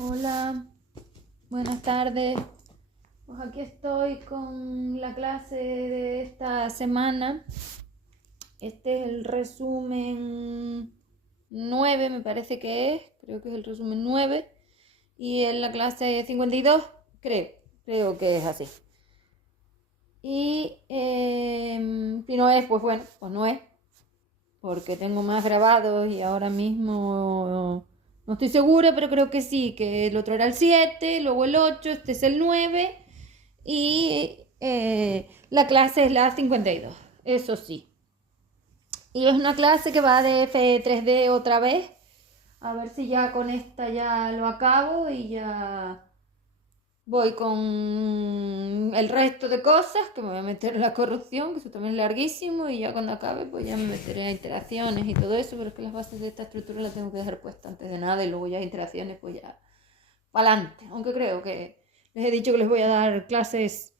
Hola, buenas tardes. Pues aquí estoy con la clase de esta semana. Este es el resumen 9, me parece que es. Creo que es el resumen 9. Y en la clase 52, creo que es así. Y si no es, pues bueno, pues no es. Porque tengo más grabados y ahora mismo no estoy segura, pero creo que sí, que el otro era el 7, luego el 8, este es el 9 y la clase es la 52, eso sí. Y es una clase que va de F3D otra vez, a ver si ya con esta ya lo acabo y ya voy con el resto de cosas, que me voy a meter en la corrupción, que eso también es larguísimo, y ya cuando acabe pues ya me meteré a interacciones y todo eso, pero es que las bases de esta estructura las tengo que dejar puestas antes de nada y luego ya interacciones pues ya para adelante. Aunque creo que les he dicho que les voy a dar clases,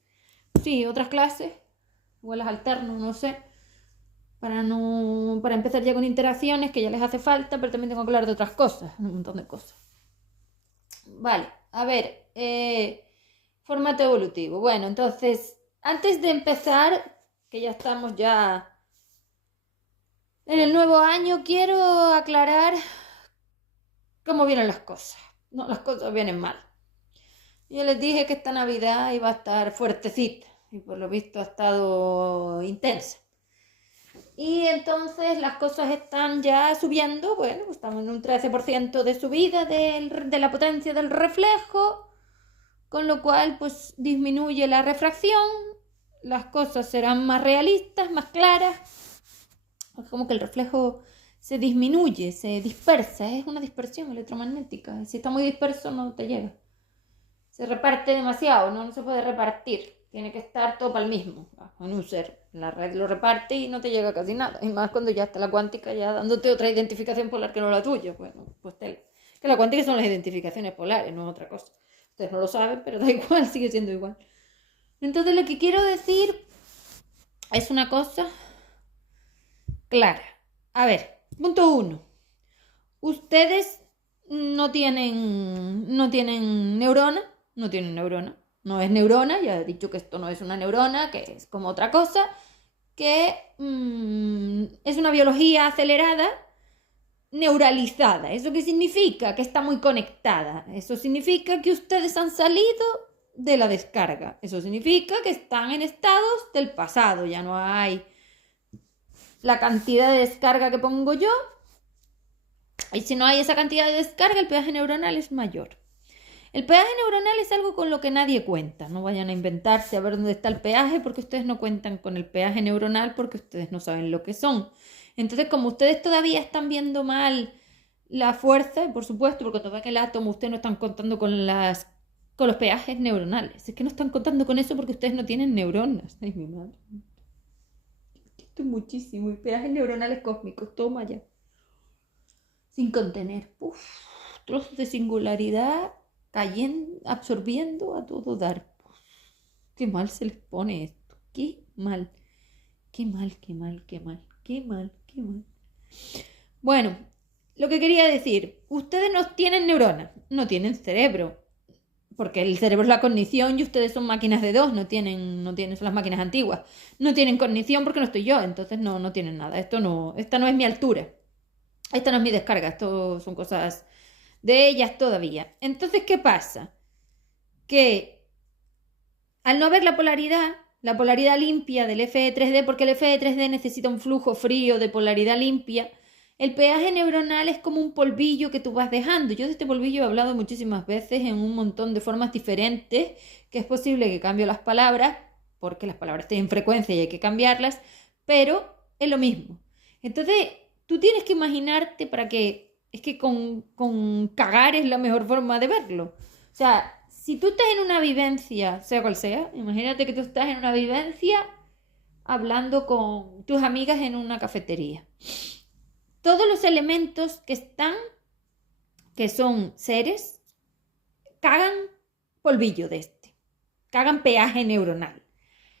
sí, otras clases, igual las alterno, no sé, para empezar ya con interacciones que ya les hace falta, pero también tengo que hablar de otras cosas, un montón de cosas. Vale, a ver, formato evolutivo. Bueno, entonces, antes de empezar, que ya estamos ya en el nuevo año, quiero aclarar cómo vienen las cosas. No, las cosas vienen mal. Yo les dije que esta Navidad iba a estar fuertecita y por lo visto ha estado intensa. Y entonces las cosas están ya subiendo, bueno, pues estamos en un 13% de subida de la potencia del reflejo, con lo cual pues disminuye la refracción, las cosas serán más realistas, más claras, es como que el reflejo se disminuye, se dispersa, es una dispersión electromagnética, si está muy disperso no te llega, se reparte demasiado, no se puede repartir, tiene que estar todo para el mismo, en un ser, la red lo reparte y no te llega casi nada, y más cuando ya está la cuántica ya dándote otra identificación polar que no la tuya, bueno, pues que la cuántica son las identificaciones polares, no es otra cosa. Ustedes no lo saben, pero da igual, sigue siendo igual. Entonces lo que quiero decir es una cosa clara. A ver, punto 1. Ustedes no tienen neurona, no tienen neurona. No es neurona, ya he dicho que esto no es una neurona, que es como otra cosa, que es una biología acelerada neuralizada. ¿Eso qué significa? Que está muy conectada. Eso significa que ustedes han salido de la descarga. Eso significa que están en estados del pasado. Ya no hay la cantidad de descarga que pongo yo. Y si no hay esa cantidad de descarga, el peaje neuronal es mayor. El peaje neuronal es algo con lo que nadie cuenta. No vayan a inventarse a ver dónde está el peaje porque ustedes no cuentan con el peaje neuronal porque ustedes no saben lo que son. Entonces, como ustedes todavía están viendo mal la fuerza, por supuesto, porque cuando ven el átomo ustedes no están contando con los peajes neuronales. Es que no están contando con eso porque ustedes no tienen neuronas. Ay, mi madre. Esto es muchísimo. Y peajes neuronales cósmicos. Toma ya. Sin contener. Uf, trozos de singularidad cayendo, absorbiendo a todo dar. Qué mal se les pone esto. Qué mal. Qué mal, qué mal, qué mal. Qué mal, qué mal. Bueno, lo que quería decir, ustedes no tienen neuronas, no tienen cerebro, porque el cerebro es la cognición y ustedes son máquinas de dos, son las máquinas antiguas. No tienen cognición porque no estoy yo, entonces no tienen nada. Esta no es mi altura. Esta no es mi descarga, esto son cosas de ellas todavía. Entonces, ¿qué pasa? Que al no haber la polaridad limpia del FE3D, porque el FE3D necesita un flujo frío de polaridad limpia, el peaje neuronal es como un polvillo que tú vas dejando. Yo de este polvillo he hablado muchísimas veces en un montón de formas diferentes, que es posible que cambie las palabras, porque las palabras tienen frecuencia y hay que cambiarlas, pero es lo mismo. Entonces, tú tienes que imaginarte es que con cagar es la mejor forma de verlo. O sea, si tú estás en una vivencia, sea cual sea, imagínate que tú estás en una vivencia hablando con tus amigas en una cafetería. Todos los elementos que son seres, cagan polvillo de este, cagan peaje neuronal.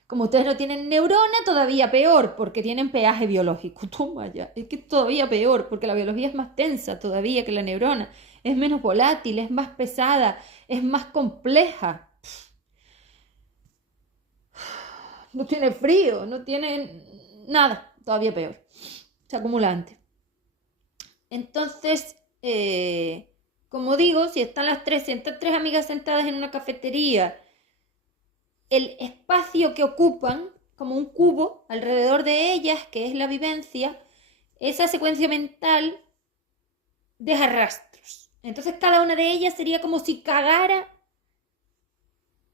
Como ustedes no tienen neurona, todavía peor, porque tienen peaje biológico. Toma ya, es que todavía peor, porque la biología es más tensa todavía que la neurona. Es menos volátil, es más pesada, es más compleja. No tiene frío, no tiene nada, todavía peor. Se acumula antes. Entonces, como digo, si están si están tres amigas sentadas en una cafetería, el espacio que ocupan, como un cubo alrededor de ellas, que es la vivencia, esa secuencia mental deja rastros. Entonces cada una de ellas sería como si cagara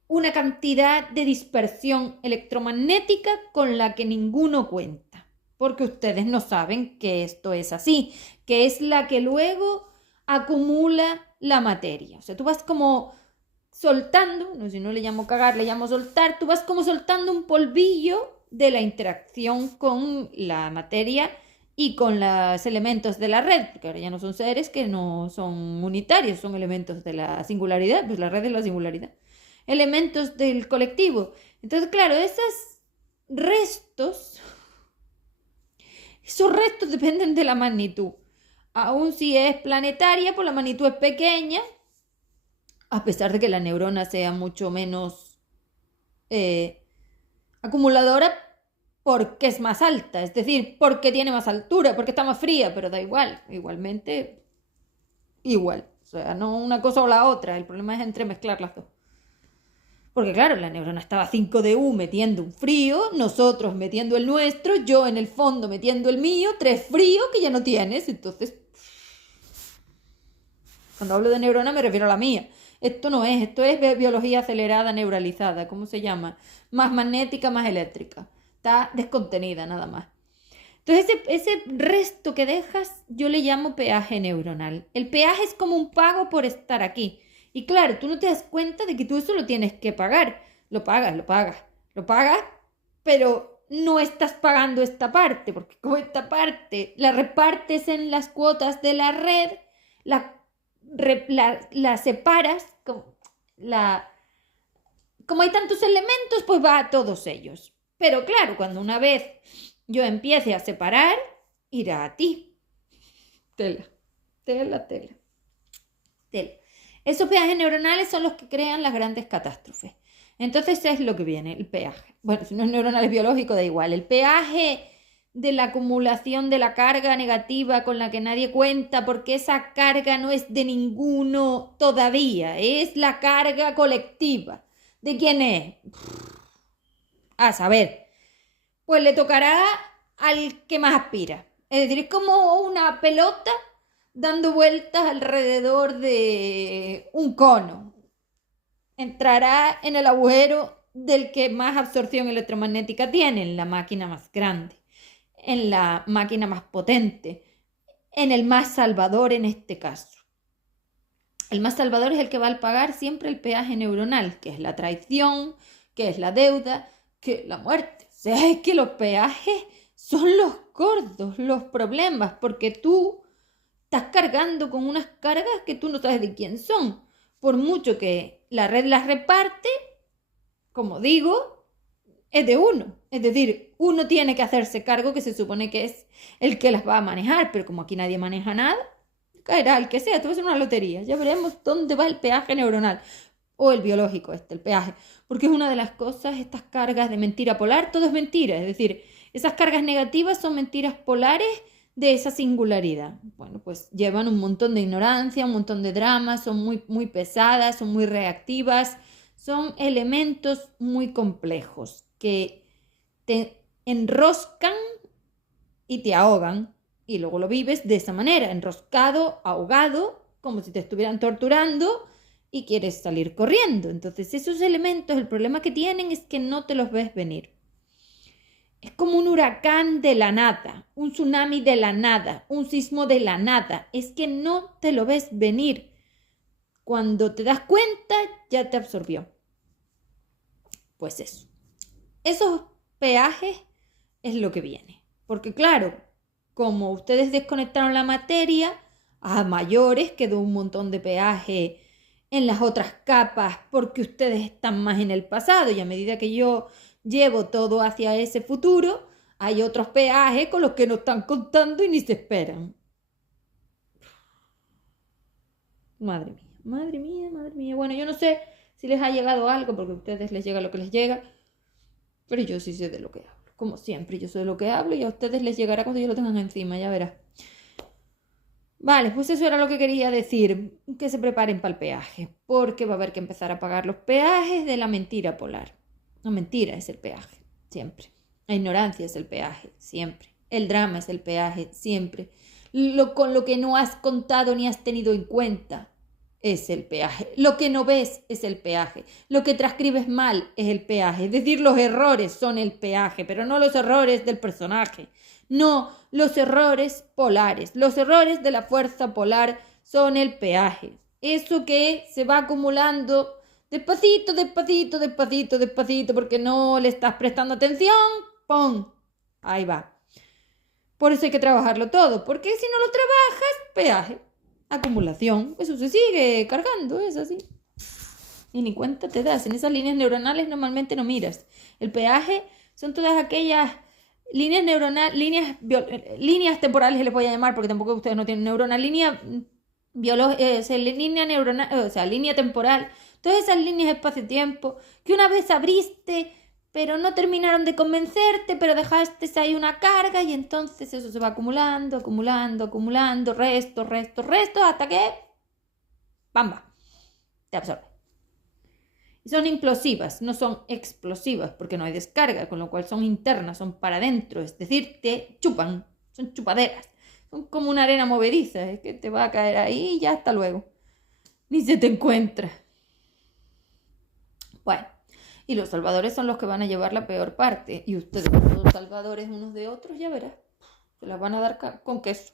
una cantidad de dispersión electromagnética con la que ninguno cuenta, porque ustedes no saben que esto es así, que es la que luego acumula la materia. O sea, tú vas como soltando, no sé si no le llamo cagar, le llamo soltar, tú vas como soltando un polvillo de la interacción con la materia y con los elementos de la red, porque ahora ya no son seres que no son unitarios, son elementos de la singularidad, pues la red es la singularidad, elementos del colectivo. Entonces, claro, esos restos dependen de la magnitud. Aun si es planetaria, pues la magnitud es pequeña, a pesar de que la neurona sea mucho menos acumuladora porque es más alta, es decir, porque tiene más altura, porque está más fría, pero da igual, igualmente, igual. O sea, no una cosa o la otra, el problema es entremezclar las dos. Porque claro, la neurona estaba a 5 de U metiendo un frío, nosotros metiendo el nuestro, yo en el fondo metiendo el mío, 3 fríos que ya no tienes, entonces... Cuando hablo de neurona me refiero a la mía. Esto es biología acelerada neuralizada, ¿cómo se llama? Más magnética, más eléctrica. Está descontenida nada más. Entonces ese resto que dejas yo le llamo peaje neuronal. El peaje es como un pago por estar aquí. Y claro, tú no te das cuenta de que tú eso lo tienes que pagar. Lo pagas, pero no estás pagando esta parte, porque como esta parte la repartes en las cuotas de la red, la separas, como hay tantos elementos, pues va a todos ellos. Pero claro, cuando una vez yo empiece a separar, irá a ti. Tela. Esos peajes neuronales son los que crean las grandes catástrofes. Entonces es lo que viene, el peaje. Bueno, si no es neuronal, es biológico, da igual. El peaje de la acumulación de la carga negativa con la que nadie cuenta, porque esa carga no es de ninguno todavía, es la carga colectiva. ¿De quién es? A saber, pues le tocará al que más aspira. Es decir, es como una pelota dando vueltas alrededor de un cono. Entrará en el agujero del que más absorción electromagnética tiene, en la máquina más grande, en la máquina más potente, en el más salvador en este caso. El más salvador es el que va a pagar siempre el peaje neuronal, que es la traición, que es la deuda, que es la muerte. O sea, es que los peajes son los gordos, los problemas, porque tú estás cargando con unas cargas que tú no sabes de quién son. Por mucho que la red las reparte, como digo, es de uno. Es decir, uno tiene que hacerse cargo, que se supone que es el que las va a manejar, pero como aquí nadie maneja nada, caerá el que sea. Esto va a ser una lotería. Ya veremos dónde va el peaje neuronal o el biológico el peaje. Porque es una de las cosas, estas cargas de mentira polar, todo es mentira. Es decir, esas cargas negativas son mentiras polares de esa singularidad. Bueno, pues llevan un montón de ignorancia, un montón de drama, son muy, muy pesadas, son muy reactivas, son elementos muy complejos que te enroscan y te ahogan y luego lo vives de esa manera, enroscado, ahogado, como si te estuvieran torturando y quieres salir corriendo. Entonces esos elementos, el problema que tienen es que no te los ves venir. Es como un huracán de la nada, un tsunami de la nada, un sismo de la nada. Es que no te lo ves venir. Cuando te das cuenta, ya te absorbió. Pues eso. Esos peajes es lo que viene. Porque claro, como ustedes desconectaron la materia, a mayores quedó un montón de peaje en las otras capas porque ustedes están más en el pasado y a medida que yo llevo todo hacia ese futuro, hay otros peajes con los que no están contando y ni se esperan. Madre mía, madre mía, madre mía. Bueno, yo no sé si les ha llegado algo, porque a ustedes les llega lo que les llega, pero yo sí sé de lo que hablo. Como siempre, yo sé de lo que hablo y a ustedes les llegará cuando yo lo tengan encima, ya verás. Vale, pues eso era lo que quería decir, que se preparen para el peaje, porque va a haber que empezar a pagar los peajes de la mentira polar. La mentira es el peaje, siempre. La ignorancia es el peaje, siempre. El drama es el peaje, siempre. Con lo que no has contado ni has tenido en cuenta es el peaje. Lo que no ves es el peaje. Lo que transcribes mal es el peaje. Es decir, los errores son el peaje, pero no los errores del personaje. No, los errores polares. Los errores de la fuerza polar son el peaje. Eso que se va acumulando despacito, despacito, despacito, despacito, porque no le estás prestando atención. ¡Pum! Ahí va. Por eso hay que trabajarlo todo, porque si no lo trabajas, peaje. Acumulación, eso se sigue cargando, es así. Y ni cuenta te das. En esas líneas neuronales normalmente no miras. El peaje son todas aquellas líneas neuronales, líneas temporales les voy a llamar, porque tampoco ustedes no tienen neuronas, línea neuronal, o sea, línea temporal, todas esas líneas espacio-tiempo que una vez abriste, pero no terminaron de convencerte, pero dejaste ahí una carga y entonces eso se va acumulando, acumulando, acumulando, resto, hasta que ¡bamba! Te absorbe. Y son implosivas, no son explosivas, porque no hay descarga, con lo cual son internas, son para adentro, es decir, te chupan, son chupaderas. Son como una arena movediza, es que te va a caer ahí y ya hasta luego. Ni se te encuentra. Bueno, y los salvadores son los que van a llevar la peor parte. Y ustedes, todos salvadores unos de otros, ya verás. Se las van a dar con queso.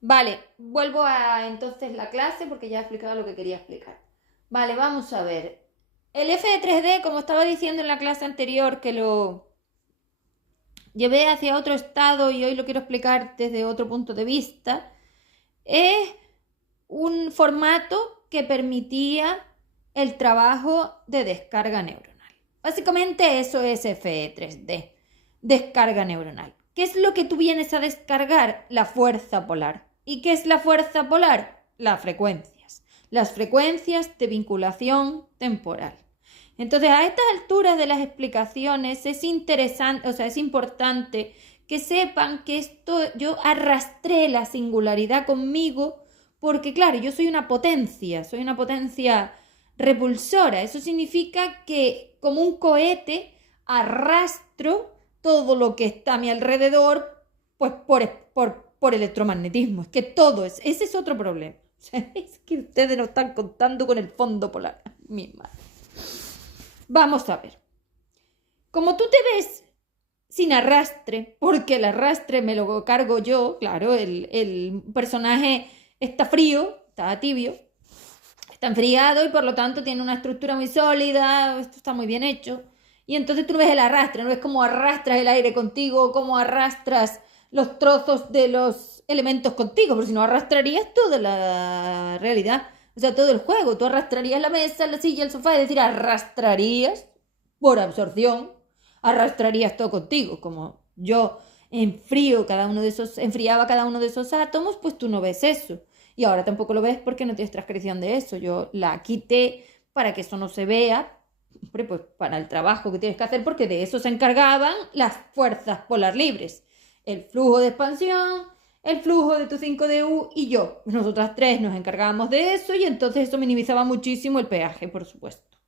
Vale, vuelvo a entonces la clase porque ya he explicado lo que quería explicar. Vale, vamos a ver. El F de 3D, como estaba diciendo en la clase anterior, que lo llevé hacia otro estado y hoy lo quiero explicar desde otro punto de vista, es un formato que permitía el trabajo de descarga neuronal. Básicamente eso es F3D, descarga neuronal. ¿Qué es lo que tú vienes a descargar? La fuerza polar. ¿Y qué es la fuerza polar? Las frecuencias de vinculación temporal. Entonces, a estas alturas de las explicaciones es interesante, o sea, es importante que sepan que esto yo arrastré la singularidad conmigo porque, claro, yo soy una potencia repulsora. Eso significa que como un cohete arrastro todo lo que está a mi alrededor pues por electromagnetismo. Es que todo ese es otro problema. O sea, es que ustedes no están contando con el fondo polar. Mi madre. Vamos a ver. Como tú te ves sin arrastre, porque el arrastre me lo cargo yo, claro, el personaje está frío, está tibio, está enfriado y por lo tanto tiene una estructura muy sólida, esto está muy bien hecho. Y entonces tú no ves el arrastre, no ves cómo arrastras el aire contigo, cómo arrastras los trozos de los elementos contigo, porque si no arrastrarías toda la realidad. O sea, todo el juego, tú arrastrarías la mesa, la silla, el sofá, es decir, arrastrarías por absorción, arrastrarías todo contigo, como yo enfriaba cada uno de esos átomos, pues tú no ves eso. Y ahora tampoco lo ves porque no tienes transcripción de eso. Yo la quité para que eso no se vea, pues para el trabajo que tienes que hacer, porque de eso se encargaban las fuerzas polar libres. El flujo de expansión, el flujo de tu 5DU y yo. Nosotras tres nos encargábamos de eso y entonces eso minimizaba muchísimo el peaje, por supuesto.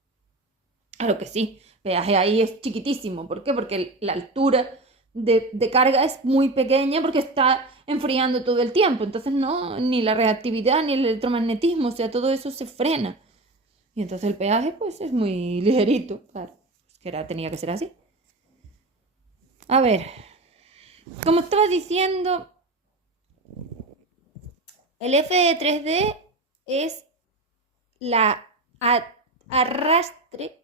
Claro que sí, peaje ahí es chiquitísimo. ¿Por qué? Porque la altura de carga es muy pequeña porque está enfriando todo el tiempo. Entonces no, ni la reactividad ni el electromagnetismo, o sea, todo eso se frena. Y entonces el peaje pues es muy ligerito. Claro, es que tenía que ser así. A ver, como estaba diciendo, el F de 3D es el arrastre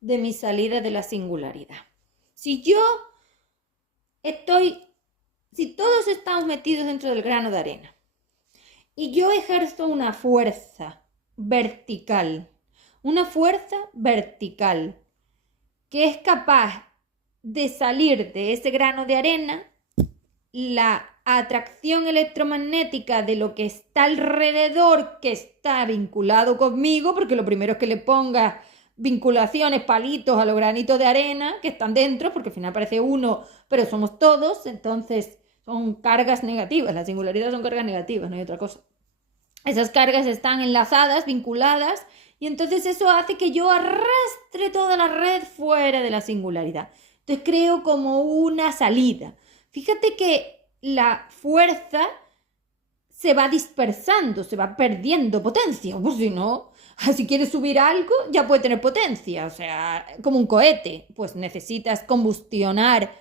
de mi salida de la singularidad. Si todos estamos metidos dentro del grano de arena y yo ejerzo una fuerza vertical, que es capaz de salir de ese grano de arena la atracción electromagnética de lo que está alrededor, que está vinculado conmigo, porque lo primero es que le ponga vinculaciones, palitos a los granitos de arena que están dentro, porque al final parece uno, pero somos todos, entonces son cargas negativas, la singularidad son cargas negativas, no hay otra cosa. Esas cargas están enlazadas, vinculadas, y entonces eso hace que yo arrastre toda la red fuera de la singularidad. Entonces creo como una salida. Fíjate que la fuerza se va dispersando, se va perdiendo potencia, pues si no, si quieres subir algo ya puede tener potencia, o sea, como un cohete, pues necesitas combustionar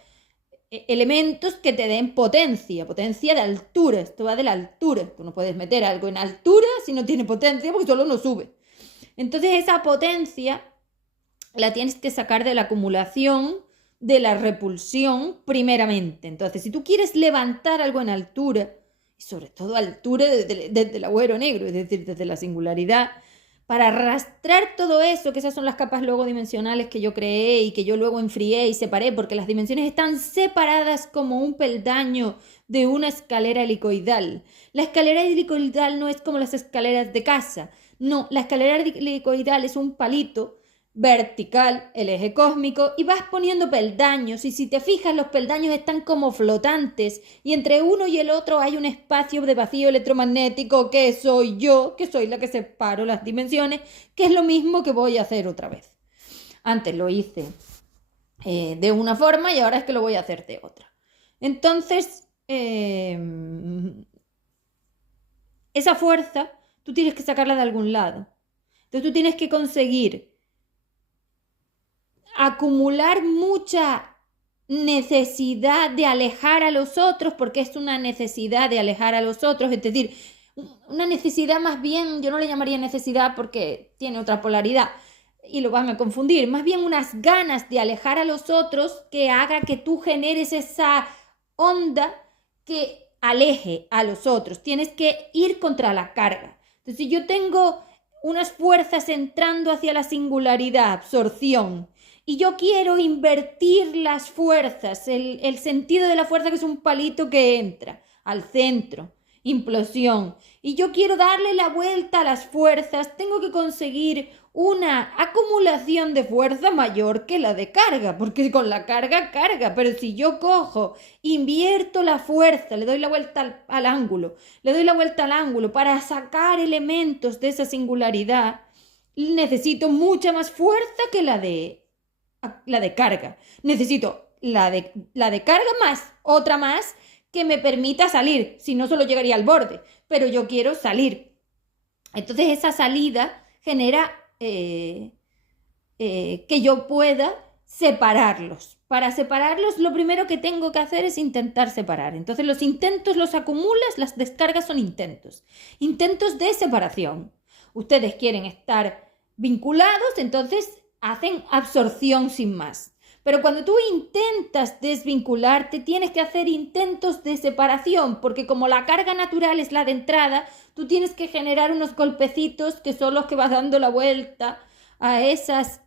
elementos que te den potencia de altura, esto va de la altura, tú no puedes meter algo en altura si no tiene potencia porque solo no sube. Entonces esa potencia la tienes que sacar de la acumulación, de la repulsión primeramente. Entonces si tú quieres levantar algo en altura, y sobre todo altura desde el agujero negro, es decir, desde la singularidad, para arrastrar todo eso, que esas son las capas luego dimensionales que yo creé y que yo luego enfrié y separé, porque las dimensiones están separadas como un peldaño de una escalera helicoidal. La escalera helicoidal no es como las escaleras de casa, no, la escalera helicoidal es un palito vertical, el eje cósmico, y vas poniendo peldaños, y si te fijas los peldaños están como flotantes, y entre uno y el otro hay un espacio de vacío electromagnético que soy yo, que soy la que separo las dimensiones, que es lo mismo que voy a hacer otra vez. Antes lo hice de una forma y ahora es que lo voy a hacer de otra. Entonces, esa fuerza tú tienes que sacarla de algún lado. Entonces tú tienes que conseguir acumular mucha necesidad de alejar a los otros, porque es una necesidad de alejar a los otros, es decir, una necesidad más bien, yo no le llamaría necesidad porque tiene otra polaridad y lo van a confundir, más bien unas ganas de alejar a los otros que haga que tú generes esa onda que aleje a los otros. Tienes que ir contra la carga. Entonces, si yo tengo unas fuerzas entrando hacia la singularidad, absorción, y yo quiero invertir las fuerzas, el sentido de la fuerza, que es un palito que entra al centro, implosión, y yo quiero darle la vuelta a las fuerzas, tengo que conseguir una acumulación de fuerza mayor que la de carga, porque con la carga, pero si yo cojo, invierto la fuerza, le doy la vuelta al ángulo, le doy la vuelta al ángulo para sacar elementos de esa singularidad, necesito mucha más fuerza que la de carga. Necesito la de carga más otra más que me permita salir, si no solo llegaría al borde, pero yo quiero salir. Entonces esa salida genera que yo pueda separarlos. Para separarlos lo primero que tengo que hacer es intentar separar. Entonces los intentos los acumulas, las descargas son intentos de separación. Ustedes quieren estar vinculados, entonces hacen absorción sin más. Pero cuando tú intentas desvincularte, tienes que hacer intentos de separación, porque como la carga natural es la de entrada, tú tienes que generar unos golpecitos que son los que vas dando la vuelta a esas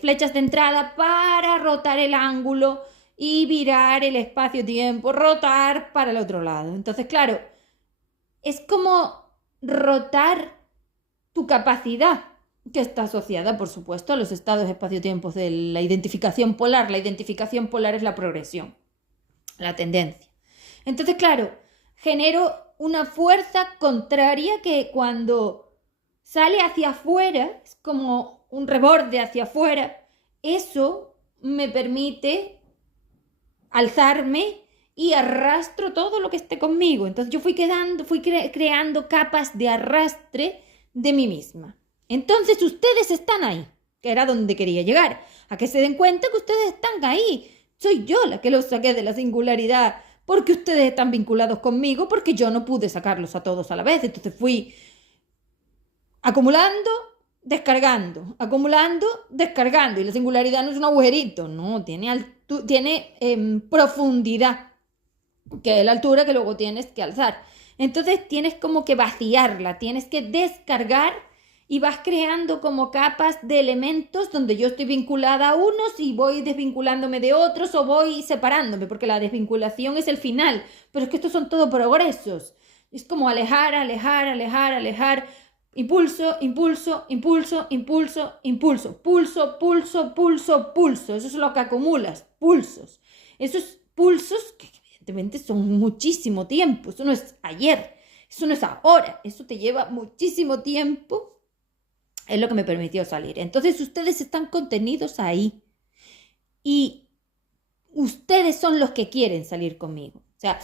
flechas de entrada para rotar el ángulo y virar el espacio-tiempo, rotar para el otro lado. Entonces, claro, es como rotar tu capacidad, que está asociada, por supuesto, a los estados espacio-tiempos de la identificación polar. La identificación polar es la progresión, la tendencia. Entonces, claro, genero una fuerza contraria que cuando sale hacia afuera, es como un reborde hacia afuera, eso me permite alzarme y arrastro todo lo que esté conmigo. Entonces yo fui creando capas de arrastre de mí misma. Entonces ustedes están ahí, que era donde quería llegar, a que se den cuenta que ustedes están ahí. Soy yo la que los saqué de la singularidad, porque ustedes están vinculados conmigo, porque yo no pude sacarlos a todos a la vez. Entonces fui acumulando, descargando, acumulando, descargando. Y la singularidad no es un agujerito, no, tiene profundidad, que es la altura que luego tienes que alzar. Entonces tienes como que vaciarla, tienes que descargar y vas creando como capas de elementos donde yo estoy vinculada a unos y voy desvinculándome de otros o voy separándome, porque la desvinculación es el final, pero es que estos son todos progresos. Es como alejar, alejar, alejar, alejar, impulso, impulso, impulso, impulso, impulso, pulso, pulso, pulso, pulso. Eso es lo que acumulas, pulsos. Esos pulsos que evidentemente son muchísimo tiempo, eso no es ayer, eso no es ahora, eso te lleva muchísimo tiempo, es lo que me permitió salir. Entonces ustedes están contenidos ahí y ustedes son los que quieren salir conmigo. O sea,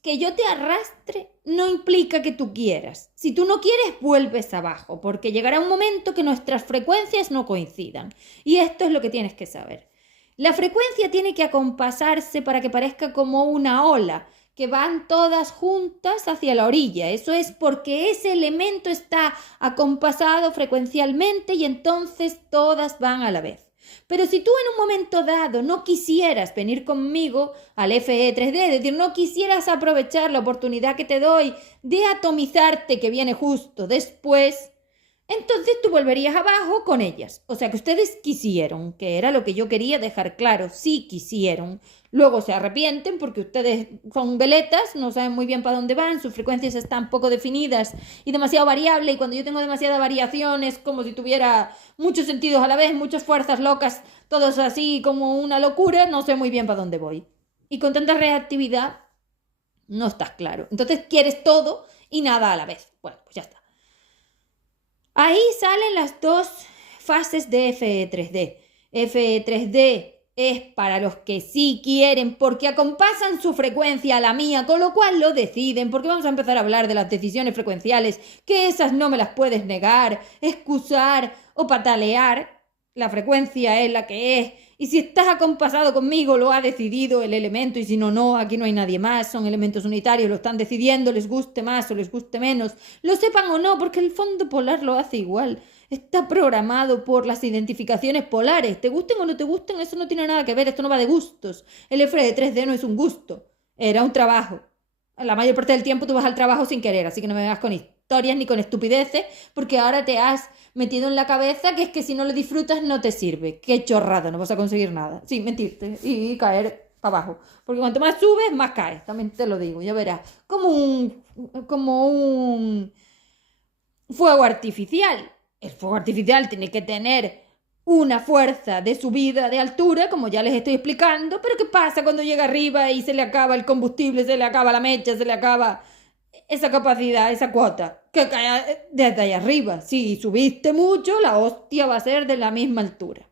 que yo te arrastre no implica que tú quieras. Si tú no quieres, vuelves abajo, porque llegará un momento que nuestras frecuencias no coincidan. Y esto es lo que tienes que saber. La frecuencia tiene que acompasarse para que parezca como una ola, que van todas juntas hacia la orilla. Eso es porque ese elemento está acompasado frecuencialmente y entonces todas van a la vez. Pero si tú en un momento dado no quisieras venir conmigo al FE3D, es decir, no quisieras aprovechar la oportunidad que te doy de atomizarte que viene justo después, entonces tú volverías abajo con ellas. O sea que ustedes quisieron, que era lo que yo quería dejar claro, sí quisieron. Luego se arrepienten porque ustedes son veletas, no saben muy bien para dónde van, sus frecuencias están poco definidas y demasiado variables. Y cuando yo tengo demasiada variación es como si tuviera muchos sentidos a la vez, muchas fuerzas locas, todos así como una locura, no sé muy bien para dónde voy. Y con tanta reactividad no estás claro. Entonces quieres todo y nada a la vez. Bueno, pues ya está. Ahí salen las dos fases de FE3D. FE3D es para los que sí quieren porque acompasan su frecuencia a la mía, con lo cual lo deciden, porque vamos a empezar a hablar de las decisiones frecuenciales, que esas no me las puedes negar, excusar o patalear. La frecuencia es la que es. Y si estás acompasado conmigo, lo ha decidido el elemento, y si no, no, aquí no hay nadie más, son elementos unitarios, lo están decidiendo, les guste más o les guste menos, lo sepan o no, porque el fondo polar lo hace igual. Está programado por las identificaciones polares. Te gusten o no te gusten, eso no tiene nada que ver, esto no va de gustos. El FE3D no es un gusto, era un trabajo. La mayor parte del tiempo tú vas al trabajo sin querer, así que no me vengas con historias ni con estupideces, porque ahora te has metido en la cabeza que es que si no lo disfrutas no te sirve. Qué chorrada, no vas a conseguir nada. Sí, mentirte y caer para abajo. Porque cuanto más subes, más caes. También te lo digo, ya verás. Como un fuego artificial. El fuego artificial tiene que tener una fuerza de subida de altura, como ya les estoy explicando, pero ¿qué pasa cuando llega arriba y se le acaba el combustible, se le acaba la mecha, se le acaba esa capacidad, esa cuota? Que cae desde ahí arriba. Si subiste mucho, la hostia va a ser de la misma altura.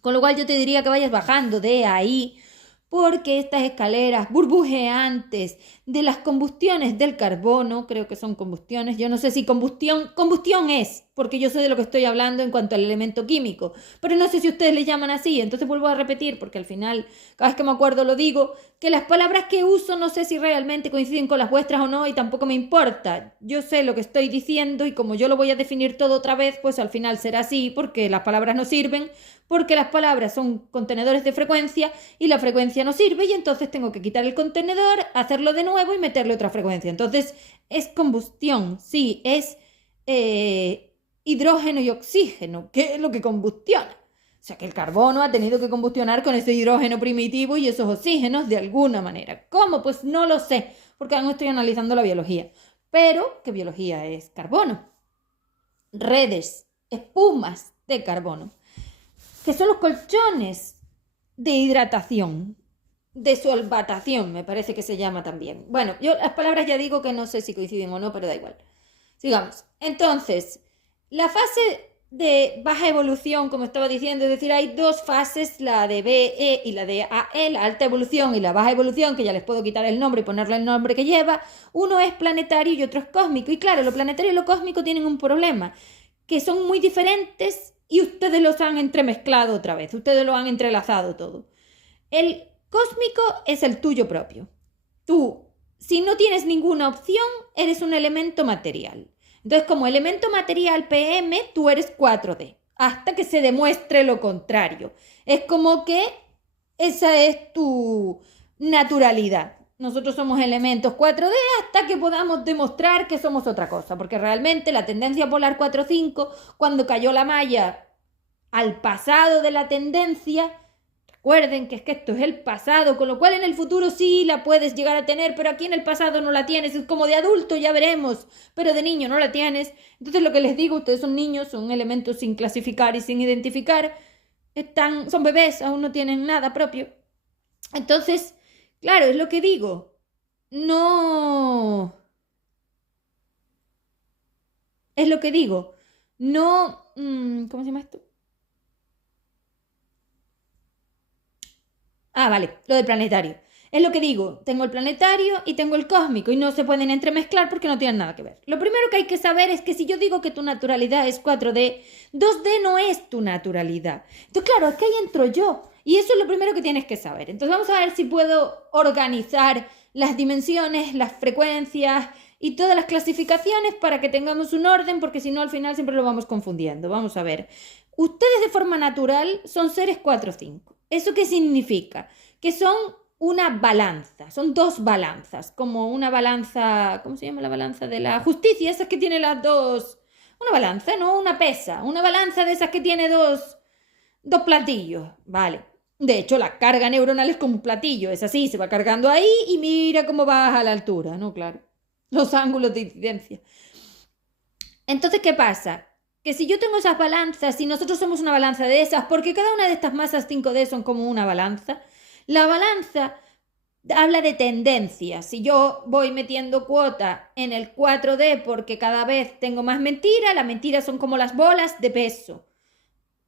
Con lo cual yo te diría que vayas bajando de ahí, porque estas escaleras burbujeantes de las combustiones del carbono, creo que son combustiones, yo no sé si combustión es, porque yo sé de lo que estoy hablando en cuanto al elemento químico, pero no sé si ustedes le llaman así, entonces vuelvo a repetir, porque al final, cada vez que me acuerdo lo digo, que las palabras que uso no sé si realmente coinciden con las vuestras o no, y tampoco me importa. Yo sé lo que estoy diciendo y como yo lo voy a definir todo otra vez, pues al final será así, porque las palabras no sirven, porque las palabras son contenedores de frecuencia y la frecuencia no sirve y entonces tengo que quitar el contenedor, hacerlo de nuevo y meterle otra frecuencia. Entonces es combustión, sí, es hidrógeno y oxígeno, que es lo que combustiona. O sea que el carbono ha tenido que combustionar con ese hidrógeno primitivo y esos oxígenos de alguna manera. ¿Cómo? Pues no lo sé, porque aún estoy analizando la biología. Pero, ¿qué biología es? Carbono. Redes, espumas de carbono, que son los colchones de hidratación, de solvatación, me parece que se llama también. Bueno, yo las palabras ya digo que no sé si coinciden o no, pero da igual. Sigamos. Entonces, la fase de baja evolución, como estaba diciendo, es decir, hay dos fases, la de BE y la de AE, la alta evolución y la baja evolución, que ya les puedo quitar el nombre y ponerle el nombre que lleva. Uno es planetario y otro es cósmico. Y claro, lo planetario y lo cósmico tienen un problema, que son muy diferentes y ustedes los han entremezclado otra vez, ustedes lo han entrelazado todo. El cósmico es el tuyo propio. Tú, si no tienes ninguna opción, eres un elemento material. Entonces, como elemento material PM, tú eres 4D, hasta que se demuestre lo contrario. Es como que esa es tu naturalidad. nosotros somos elementos 4D hasta que podamos demostrar que somos otra cosa, porque realmente la tendencia polar 4-5, cuando cayó la malla al pasado de la tendencia, recuerden que es que esto es el pasado, con lo cual en el futuro sí la puedes llegar a tener, pero aquí en el pasado no la tienes, es como de adulto, ya veremos, pero de niño no la tienes. Entonces lo que les digo, ustedes son niños, son elementos sin clasificar y sin identificar, son bebés, aún no tienen nada propio. Entonces, claro, es lo que digo, no, es lo que digo, no, ¿cómo se llama esto? Ah, vale, lo del planetario. Es lo que digo, tengo el planetario y tengo el cósmico y no se pueden entremezclar porque no tienen nada que ver. Lo primero que hay que saber es que si yo digo que tu naturalidad es 4D, 2D no es tu naturalidad. Entonces, claro, es que ahí entro yo y eso es lo primero que tienes que saber. Entonces vamos a ver si puedo organizar las dimensiones, las frecuencias y todas las clasificaciones para que tengamos un orden, porque si no al final siempre lo vamos confundiendo. Vamos a ver. Ustedes de forma natural son seres 4-5. ¿Eso qué significa? Que son una balanza, son dos balanzas, como una balanza, ¿cómo se llama la balanza de la justicia? Esas que tiene las dos, una balanza, no una pesa, una balanza de esas que tiene dos platillos, vale. De hecho, la carga neuronal es como un platillo, es así, se va cargando ahí y mira cómo baja a la altura, ¿no? Claro, los ángulos de incidencia. Entonces, ¿qué pasa? Que si yo tengo esas balanzas, y nosotros somos una balanza de esas, porque cada una de estas masas 5D son como una balanza, la balanza habla de tendencias. Si yo voy metiendo cuota en el 4D porque cada vez tengo más mentira, las mentiras son como las bolas de peso.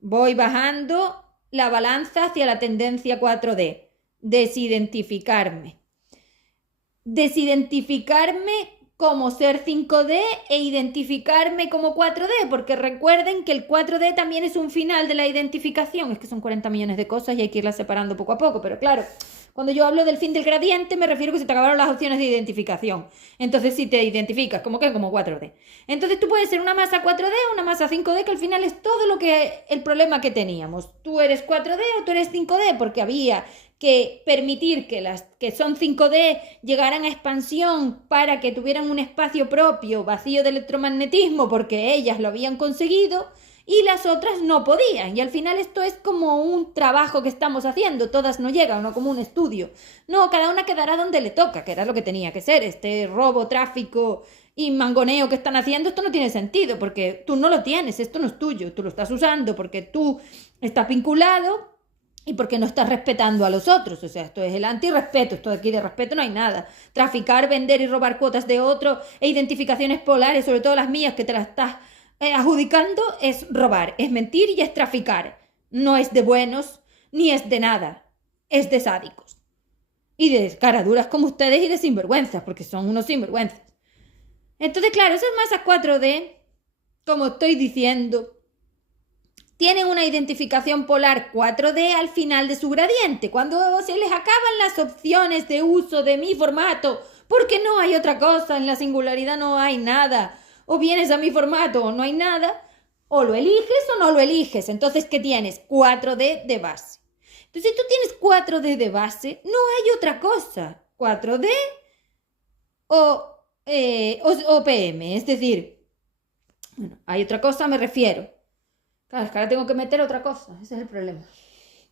Voy bajando la balanza hacia la tendencia 4D. Desidentificarme. Desidentificarme como ser 5D e identificarme como 4D, porque recuerden que el 4D también es un final de la identificación, es que son 40 millones de cosas y hay que irlas separando poco a poco, pero claro, cuando yo hablo del fin del gradiente me refiero a que se te acabaron las opciones de identificación, entonces si te identificas como 4D, entonces tú puedes ser una masa 4D o una masa 5D, que al final es todo lo que el problema que teníamos, tú eres 4D o tú eres 5D, porque había que permitir que las que son 5D llegaran a expansión para que tuvieran un espacio propio vacío de electromagnetismo porque ellas lo habían conseguido y las otras no podían. Y al final esto es como un trabajo que estamos haciendo, todas no llegan, no como un estudio. No, cada una quedará donde le toca, que era lo que tenía que ser. Este robo, tráfico y mangoneo que están haciendo, esto no tiene sentido porque tú no lo tienes, esto no es tuyo, tú lo estás usando porque tú estás vinculado y porque no estás respetando a los otros. O sea, esto es el antirrespeto, esto de aquí de respeto no hay nada. Traficar, vender y robar cuotas de otro e identificaciones polares, sobre todo las mías que te las estás adjudicando, es robar, es mentir y es traficar. No es de buenos ni es de nada, es de sádicos. Y de caraduras como ustedes y de sinvergüenzas, porque son unos sinvergüenzas. Entonces, claro, esas masas 4D, como estoy diciendo, tienen una identificación polar 4D al final de su gradiente. Cuando se les acaban las opciones de uso de mi formato, porque no hay otra cosa, en la singularidad no hay nada, o vienes a mi formato o no hay nada, o lo eliges o no lo eliges. Entonces, ¿qué tienes? 4D de base. Entonces, si tú tienes 4D de base, no hay otra cosa. 4D o PM, es decir, bueno, hay otra cosa, me refiero. Claro, es que ahora tengo que meter otra cosa, ese es el problema.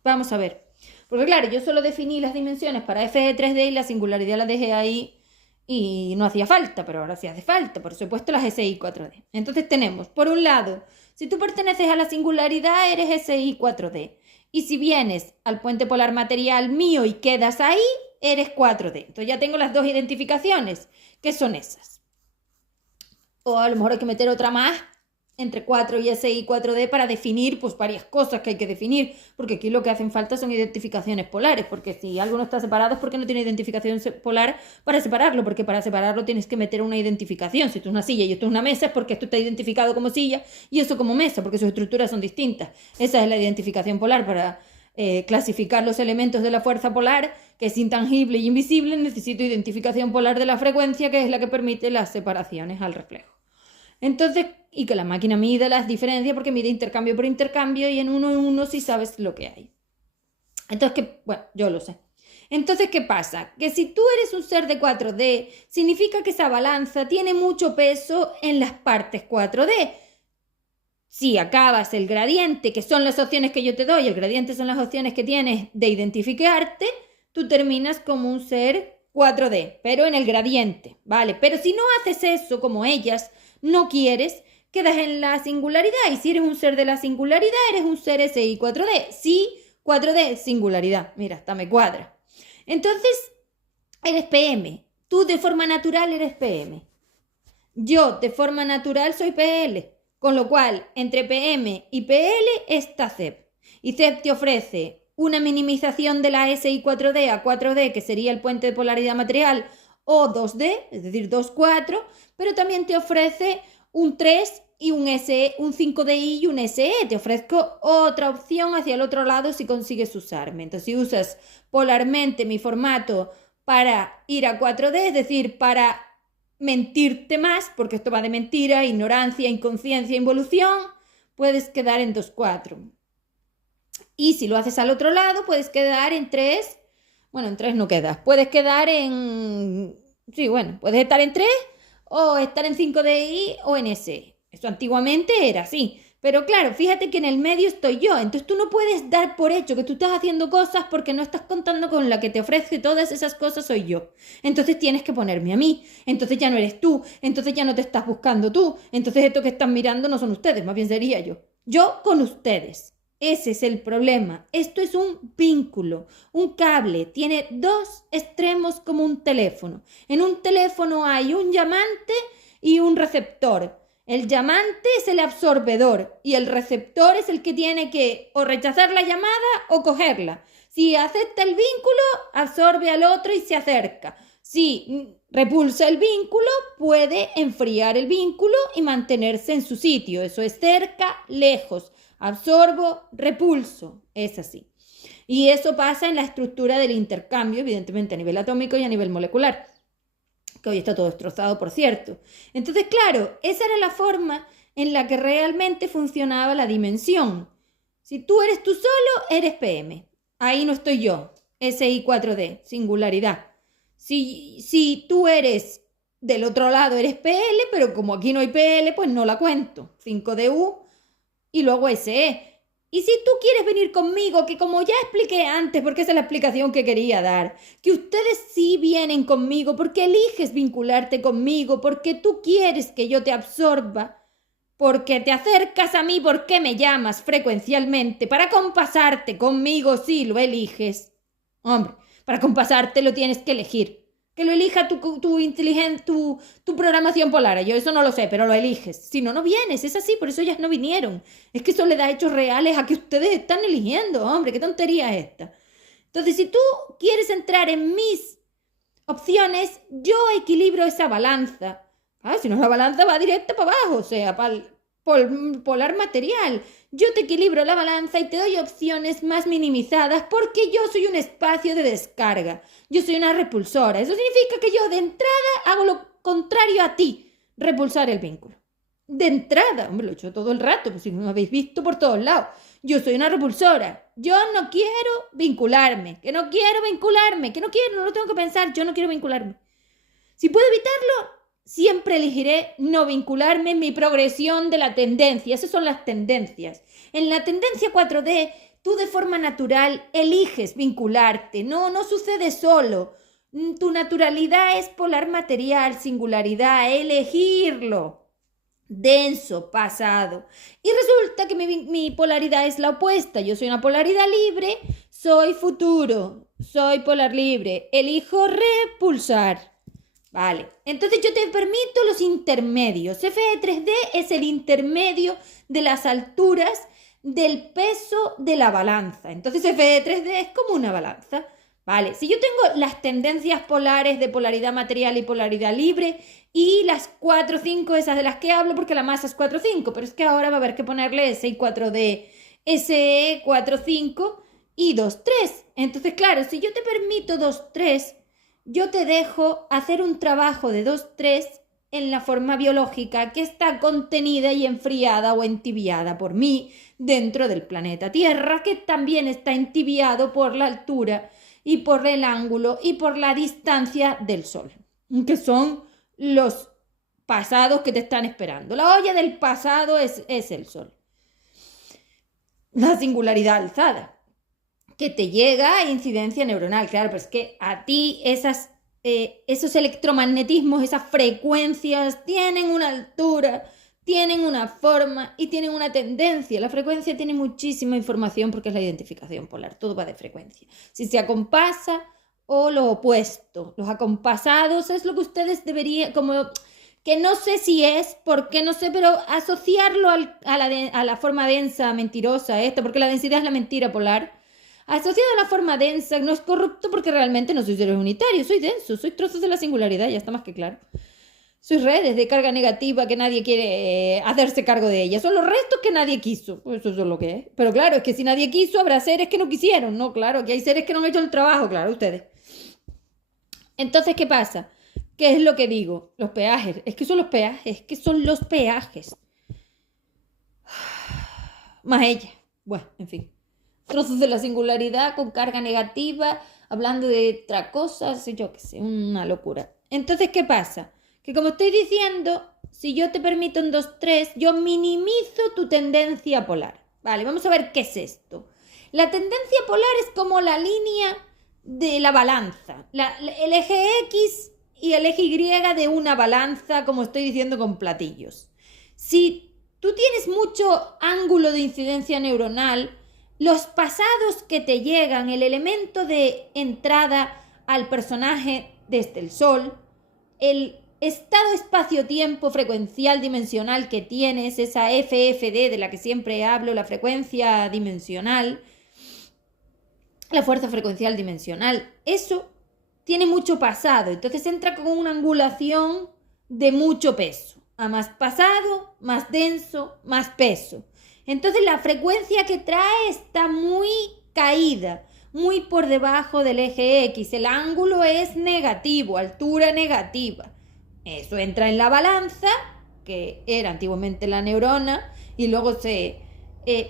Vamos a ver. Porque claro, yo solo definí las dimensiones para FE3D y la singularidad la dejé ahí y no hacía falta, pero ahora sí hace falta, por supuesto las SI 4D. Entonces tenemos, por un lado, si tú perteneces a la singularidad, eres SI 4D. Y si vienes al puente polar material mío y quedas ahí, eres 4D. Entonces ya tengo las dos identificaciones, que son esas. O a lo mejor hay que meter otra más, entre 4 y SI 4D para definir pues varias cosas que hay que definir, porque aquí lo que hacen falta son identificaciones polares, porque si algo no está separado es porque no tiene identificación polar para separarlo, porque para separarlo tienes que meter una identificación. Si esto es una silla y esto es una mesa es porque esto está identificado como silla y eso como mesa, porque sus estructuras son distintas. Esa es la identificación polar para clasificar los elementos de la fuerza polar, que es intangible y invisible. Necesito identificación polar de la frecuencia, que es la que permite las separaciones al reflejo. Entonces, y que la máquina mida las diferencias porque mide intercambio por intercambio y en uno sí sabes lo que hay. Entonces, que, bueno, yo lo sé. Entonces, ¿qué pasa? Que si tú eres un ser de 4D, significa que esa balanza tiene mucho peso en las partes 4D. Si acabas el gradiente, que son las opciones que yo te doy, el gradiente son las opciones que tienes de identificarte, tú terminas como un ser 4D, pero en el gradiente, ¿vale? Pero si no haces eso como ellas, no quieres, quedas en la singularidad. Y si eres un ser de la singularidad, eres un ser SI 4D. Sí, 4D, singularidad. Mira, hasta me cuadra. Entonces, eres PM. Tú de forma natural eres PM. Yo de forma natural soy PL. Con lo cual, entre PM y PL está CEP. Y CEP te ofrece una minimización de la SI 4D a 4D, que sería el puente de polaridad material, o 2D, es decir, 2,4, pero también te ofrece un 3 y un SE, un 5DI y un SE. Te ofrezco otra opción hacia el otro lado si consigues usarme. Entonces, si usas polarmente mi formato para ir a 4D, es decir, para mentirte más, porque esto va de mentira, ignorancia, inconsciencia, involución, puedes quedar en 2,4. Y si lo haces al otro lado, puedes quedar en 3. Bueno, en 3 no quedas. Puedes quedar en... Sí, bueno, puedes estar en 3 o estar en 5DI o en SE. Eso antiguamente era así. Pero claro, fíjate que en el medio estoy yo. Entonces tú no puedes dar por hecho que tú estás haciendo cosas porque no estás contando con la que te ofrece todas esas cosas soy yo. Entonces tienes que ponerme a mí. Entonces ya no eres tú. Entonces ya no te estás buscando tú. Entonces esto que están mirando no son ustedes, más bien sería yo. Yo con ustedes. Ese es el problema. Esto es un vínculo, un cable. Tiene dos extremos como un teléfono. En un teléfono hay un llamante y un receptor. El llamante es el absorbedor y el receptor es el que tiene que o rechazar la llamada o cogerla. Si acepta el vínculo, absorbe al otro y se acerca. Si repulsa el vínculo, puede enfriar el vínculo y mantenerse en su sitio. Eso es cerca, lejos. Absorbo, repulso. Es así. Y eso pasa en la estructura del intercambio, evidentemente a nivel atómico y a nivel molecular, que hoy está todo destrozado, por cierto. Entonces, claro, esa era la forma en la que realmente funcionaba la dimensión. Si tú eres tú solo, eres PM. Ahí no estoy yo. SI 4D, singularidad. Si tú eres del otro lado, eres PL, pero como aquí no hay PL, pues no la cuento. 5DU y luego SE. Y si tú quieres venir conmigo, que como ya expliqué antes, porque esa es la explicación que quería dar, que ustedes sí vienen conmigo porque eliges vincularte conmigo, porque tú quieres que yo te absorba, porque te acercas a mí, porque me llamas frecuencialmente, para compasarte conmigo sí lo eliges. Hombre, para compasarte lo tienes que elegir. Que lo elija tu programación polar. Yo eso no lo sé, pero lo eliges. Si no, no vienes. Es así, por eso ellas no vinieron. Es que eso le da hechos reales a que ustedes están eligiendo. Hombre, qué tontería es esta. Entonces, si tú quieres entrar en mis opciones, yo equilibro esa balanza. Si no, la balanza va directa para abajo, o sea, para el polar material. Yo te equilibro la balanza y te doy opciones más minimizadas porque yo soy un espacio de descarga. Yo soy una repulsora. Eso significa que yo de entrada hago lo contrario a ti, repulsar el vínculo. De entrada, hombre, lo he hecho todo el rato, pues si me habéis visto por todos lados. Yo soy una repulsora. Yo no quiero vincularme, que no quiero vincularme, que no quiero, no lo tengo que pensar, yo no quiero vincularme. Si puedo evitarlo, siempre elegiré no vincularme en mi progresión de la tendencia. Esas son las tendencias. En la tendencia 4D, tú de forma natural eliges vincularte. No sucede solo. Tu naturalidad es polar material, singularidad, elegirlo. Denso, pasado. Y resulta que mi polaridad es la opuesta. Yo soy una polaridad libre, soy futuro, soy polar libre. Elijo repulsar. Vale, entonces yo te permito los intermedios. FE3D es el intermedio de las alturas del peso de la balanza. Entonces FE3D es como una balanza. Vale, si yo tengo las tendencias polares de polaridad material y polaridad libre y las 4, 5, esas de las que hablo porque la masa es 4, 5, pero es que ahora va a haber que ponerle SI 4D, SE 4, 5 y 2, 3. Entonces, claro, si yo te permito 2, 3, yo te dejo hacer un trabajo de 2-3 en la forma biológica que está contenida y enfriada o entibiada por mí dentro del planeta Tierra, que también está entibiado por la altura y por el ángulo y por la distancia del Sol, que son los pasados que te están esperando. La olla del pasado es el Sol. La singularidad alzada, que te llega a incidencia neuronal. Claro, pero es que a ti esos electromagnetismos, esas frecuencias tienen una altura, tienen una forma y tienen una tendencia. La frecuencia tiene muchísima información porque es la identificación polar, todo va de frecuencia. Si se acompasa o lo opuesto. Los acompasados es lo que ustedes deberían, como que no sé si es, porque no sé, pero asociarlo a la forma densa mentirosa, porque la densidad es la mentira polar. Asociado a la forma densa no es corrupto porque realmente no soy seres unitarios, soy denso, soy trozos de la singularidad, ya está más que claro. Soy redes de carga negativa que nadie quiere hacerse cargo de ellas. Son los restos que nadie quiso. Pues eso es lo que es. Pero claro, es que si nadie quiso, habrá seres que no quisieron. No, claro, que hay seres que no han hecho el trabajo, claro, ustedes. Entonces, ¿qué pasa? ¿Qué es lo que digo? Los peajes. Es que son los peajes. Es que son los peajes. Más ella. Bueno, en fin. Trozos de la singularidad con carga negativa, hablando de otra cosa, yo qué sé, una locura. Entonces, ¿qué pasa? Que como estoy diciendo, si yo te permito un 2, 3, yo minimizo tu tendencia polar. Vale, vamos a ver qué es esto. La tendencia polar es como la línea de la balanza. El eje X y el eje Y de una balanza, como estoy diciendo con platillos. Si tú tienes mucho ángulo de incidencia neuronal, los pasados que te llegan, el elemento de entrada al personaje desde el Sol, el estado espacio-tiempo frecuencial dimensional que tienes, esa FFD de la que siempre hablo, la frecuencia dimensional, la fuerza frecuencial dimensional, eso tiene mucho pasado, entonces entra con una angulación de mucho peso. A más pasado, más denso, más peso. Entonces la frecuencia que trae está muy caída, muy por debajo del eje X. El ángulo es negativo, altura negativa. Eso entra en la balanza, que era antiguamente la neurona, y luego se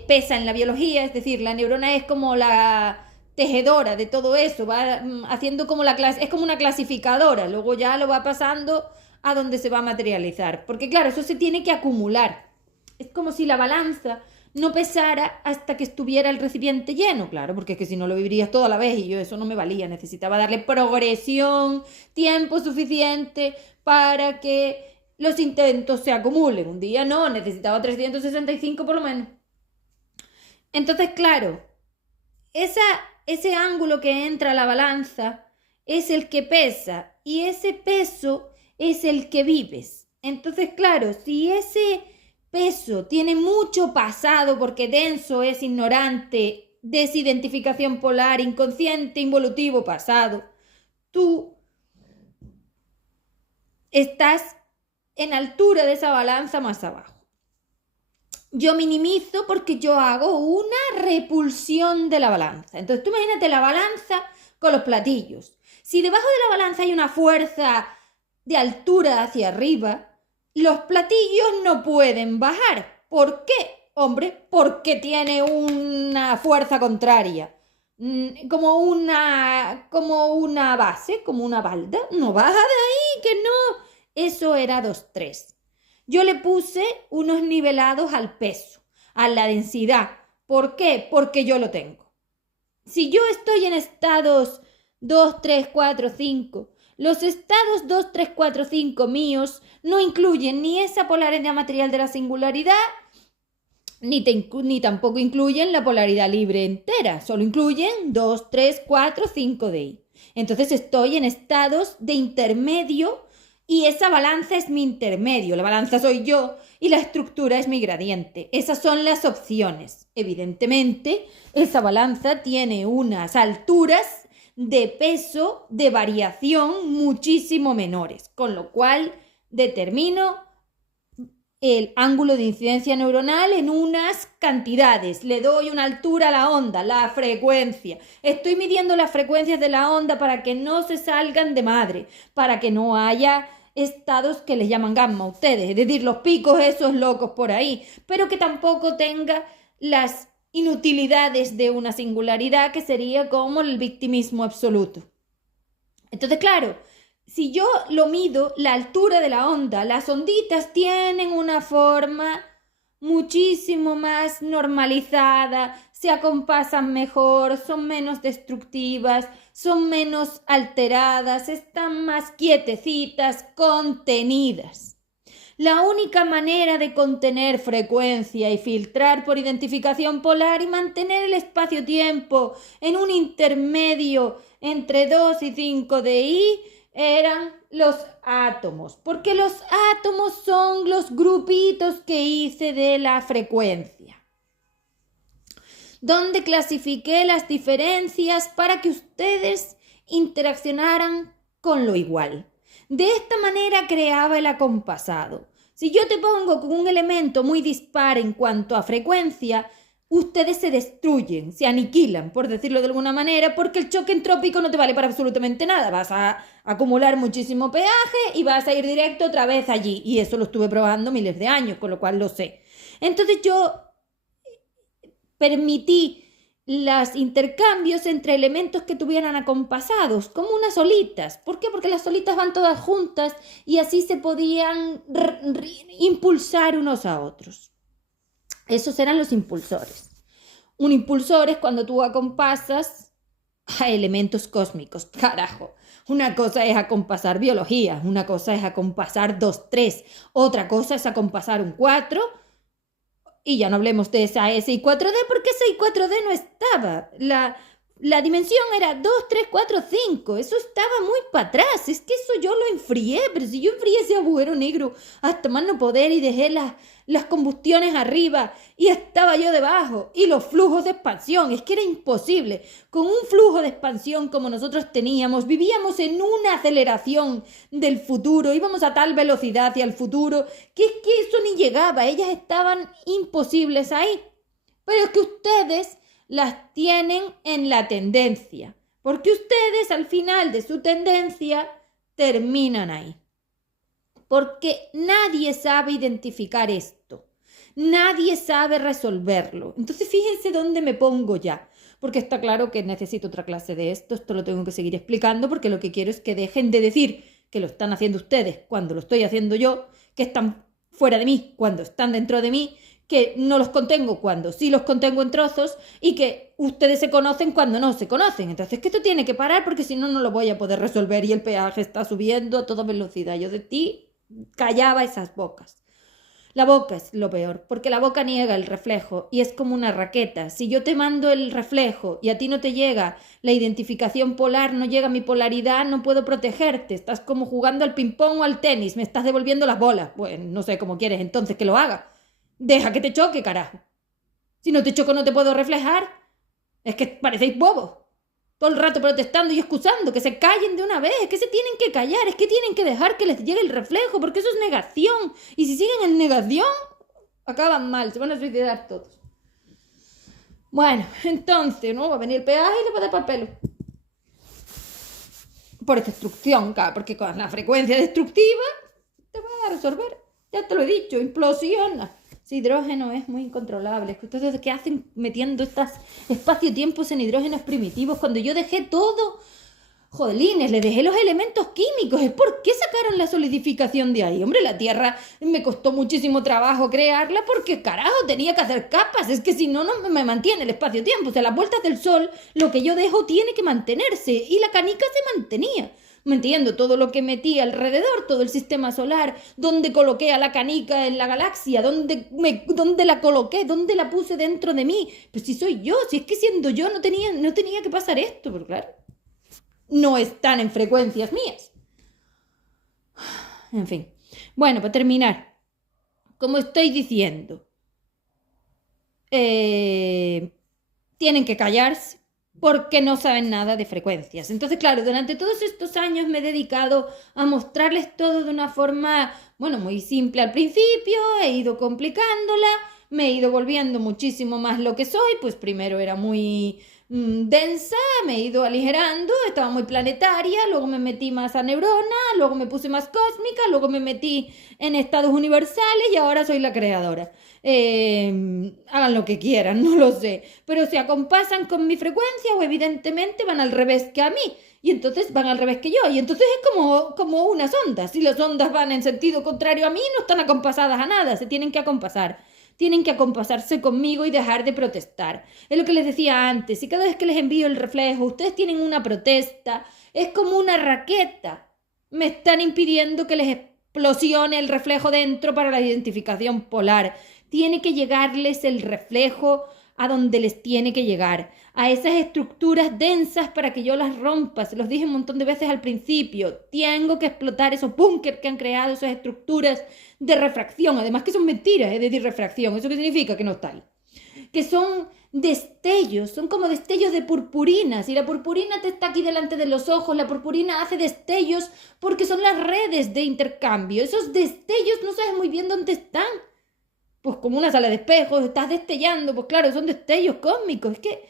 pesa en la biología, es decir, la neurona es como la tejedora de todo eso, va haciendo como es como una clasificadora, luego ya lo va pasando a donde se va a materializar, porque claro, eso se tiene que acumular. Es como si la balanza no pesara hasta que estuviera el recipiente lleno, claro, porque es que si no lo vivirías toda la vez y yo eso no me valía, necesitaba darle progresión, tiempo suficiente para que los intentos se acumulen. Un día no, necesitaba 365 por lo menos. Entonces, claro, ese ángulo que entra a la balanza es el que pesa y ese peso es el que vives. Entonces, claro, si ese peso tiene mucho pasado porque denso es ignorante, desidentificación polar, inconsciente, involutivo, pasado, tú estás en altura de esa balanza más abajo. Yo minimizo porque yo hago una repulsión de la balanza. Entonces tú imagínate la balanza con los platillos. Si debajo de la balanza hay una fuerza de altura hacia arriba, los platillos no pueden bajar. ¿Por qué? Hombre, porque tiene una fuerza contraria. Como una base, como una balda. No baja de ahí, que no. Eso era 2, 3. Yo le puse unos nivelados al peso, a la densidad. ¿Por qué? Porque yo lo tengo. Si yo estoy en estados 2, 3, 4, 5, los estados 2, 3, 4, 5 míos no incluyen ni esa polaridad material de la singularidad, ni tampoco incluyen la polaridad libre entera. Solo incluyen 2, 3, 4, 5 de ahí. Entonces estoy en estados de intermedio y esa balanza es mi intermedio. La balanza soy yo y la estructura es mi gradiente. Esas son las opciones. Evidentemente, esa balanza tiene unas alturas de peso, de variación muchísimo menores, con lo cual determino el ángulo de incidencia neuronal en unas cantidades. Le doy una altura a la onda, la frecuencia. Estoy midiendo las frecuencias de la onda para que no se salgan de madre, para que no haya estados que les llaman gamma a ustedes, es decir, los picos esos locos por ahí, pero que tampoco tenga las inutilidades de una singularidad que sería como el victimismo absoluto. Entonces, claro, si yo lo mido, la altura de la onda, las onditas tienen una forma muchísimo más normalizada, se acompasan mejor, son menos destructivas, son menos alteradas, están más quietecitas, contenidas. La única manera de contener frecuencia y filtrar por identificación polar y mantener el espacio-tiempo en un intermedio entre 2 y 5 de I eran los átomos, porque los átomos son los grupitos que hice de la frecuencia, donde clasifiqué las diferencias para que ustedes interaccionaran con lo igual. De esta manera creaba el acompasado. Si yo te pongo con un elemento muy dispar en cuanto a frecuencia, ustedes se destruyen, se aniquilan, por decirlo de alguna manera, porque el choque entrópico no te vale para absolutamente nada. Vas a acumular muchísimo pH y vas a ir directo otra vez allí. Y eso lo estuve probando miles de años, con lo cual lo sé. Entonces yo permití los intercambios entre elementos que tuvieran acompasados, como unas olitas. ¿Por qué? Porque las olitas van todas juntas y así se podían impulsar unos a otros. Esos eran los impulsores. Un impulsor es cuando tú acompasas a elementos cósmicos. Carajo. Una cosa es acompasar biología, una cosa es acompasar 2, 3, otra cosa es acompasar un 4. Y ya no hablemos de esa S y 4D, porque esa y 4D no estaba. La dimensión era 2, 3, 4, 5. Eso estaba muy para atrás. Es que eso yo lo enfrié. Pero si yo enfrié ese agujero negro hasta más no poder y dejé las combustiones arriba y estaba yo debajo. Y los flujos de expansión. Es que era imposible. Con un flujo de expansión como nosotros teníamos, vivíamos en una aceleración del futuro. Íbamos a tal velocidad hacia el futuro que es que eso ni llegaba. Ellas estaban imposibles ahí. Pero es que ustedes las tienen en la tendencia, porque ustedes al final de su tendencia terminan ahí. Porque nadie sabe identificar esto, nadie sabe resolverlo. Entonces fíjense dónde me pongo ya, porque está claro que necesito otra clase de esto lo tengo que seguir explicando, porque lo que quiero es que dejen de decir que lo están haciendo ustedes cuando lo estoy haciendo yo, que están fuera de mí cuando están dentro de mí, que no los contengo cuando sí los contengo en trozos y que ustedes se conocen cuando no se conocen. Entonces que esto tiene que parar porque si no, no lo voy a poder resolver y el pH está subiendo a toda velocidad. Yo de ti callaba esas bocas. La boca es lo peor, porque la boca niega el reflejo y es como una raqueta. Si yo te mando el reflejo y a ti no te llega la identificación polar, no llega mi polaridad, no puedo protegerte. Estás como jugando al ping-pong o al tenis, me estás devolviendo las bolas. Bueno, no sé cómo quieres entonces que lo haga. Deja que te choque, carajo. Si no te choco no te puedo reflejar. Es que parecéis bobos. Todo el rato protestando y excusando. Que se callen de una vez. Es que se tienen que callar. Es que tienen que dejar que les llegue el reflejo. Porque eso es negación. Y si siguen en negación, acaban mal. Se van a suicidar todos. Bueno, entonces, ¿no? Va a venir el peaje y le va a dar para el pelo. Por destrucción, claro. Porque con la frecuencia destructiva te va a resolver. Ya te lo he dicho. Implosiona. Ese hidrógeno es muy incontrolable. ¿Ustedes qué hacen metiendo estos espacio-tiempos en hidrógenos primitivos? Cuando yo dejé todo, jolines, le dejé los elementos químicos. ¿Es por qué sacaron la solidificación de ahí? Hombre, la Tierra me costó muchísimo trabajo crearla porque, carajo, tenía que hacer capas. Es que si no, no me mantiene el espacio-tiempo. O sea, las vueltas del Sol, lo que yo dejo tiene que mantenerse. Y la canica se mantenía. ¿Me entiendo? Todo lo que metí alrededor, todo el sistema solar, dónde coloqué a la canica en la galaxia, dónde la coloqué, dónde la puse dentro de mí. Pues si soy yo, si es que siendo yo no tenía que pasar esto, pero claro, no están en frecuencias mías. En fin. Bueno, para terminar, como estoy diciendo, tienen que callarse, porque no saben nada de frecuencias. Entonces, claro, durante todos estos años me he dedicado a mostrarles todo de una forma, bueno, muy simple al principio, he ido complicándola, me he ido volviendo muchísimo más lo que soy, pues primero era muy densa, me he ido aligerando, estaba muy planetaria, luego me metí más a neurona, luego me puse más cósmica, luego me metí en estados universales y ahora soy la creadora. Hagan lo que quieran, no lo sé, pero se acompasan con mi frecuencia o evidentemente van al revés que a mí. Y entonces van al revés que yo. Y entonces es como unas ondas. Si las ondas van en sentido contrario a mí, no están acompasadas a nada. Se tienen que acompasar. Tienen que acompasarse conmigo y dejar de protestar. Es lo que les decía antes. Si cada vez que les envío el reflejo, ustedes tienen una protesta, es como una raqueta. Me están impidiendo que les explosione el reflejo dentro para la identificación polar. Tiene que llegarles el reflejo a donde les tiene que llegar, a esas estructuras densas para que yo las rompa. Se los dije un montón de veces al principio. Tengo que explotar esos búnkers que han creado, esas estructuras de refracción. Además que son mentiras, de refracción. ¿Eso qué significa? Que no está ahí. Que son destellos, son como destellos de purpurina. Si la purpurina te está aquí delante de los ojos, la purpurina hace destellos porque son las redes de intercambio. Esos destellos no sabes muy bien dónde están. Pues como una sala de espejos, estás destellando, pues claro, son destellos cósmicos, es que,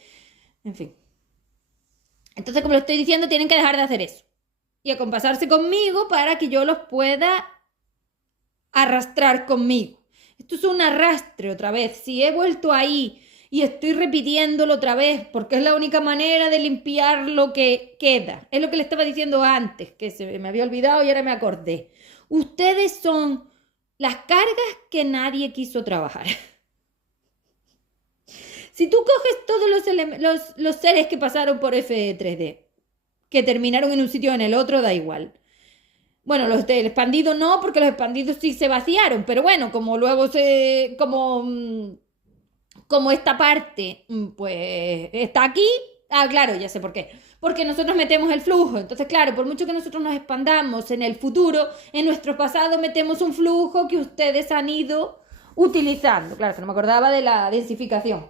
en fin. Entonces, como lo estoy diciendo, tienen que dejar de hacer eso y acompasarse conmigo para que yo los pueda arrastrar conmigo. Esto es un arrastre otra vez. Si he vuelto ahí y estoy repitiéndolo otra vez, porque es la única manera de limpiar lo que queda. Es lo que le estaba diciendo antes, que se me había olvidado y ahora me acordé. Ustedes son las cargas que nadie quiso trabajar. Si tú coges todos los seres que pasaron por F3D, que terminaron en un sitio o en el otro, da igual. Bueno, los del expandido no, porque los expandidos sí se vaciaron, pero bueno, como luego como esta parte, pues está aquí. Ah, claro, ya sé por qué. Porque nosotros metemos el flujo. Entonces, claro, por mucho que nosotros nos expandamos en el futuro, en nuestro pasado metemos un flujo que ustedes han ido utilizando. Claro, que no me acordaba de la densificación.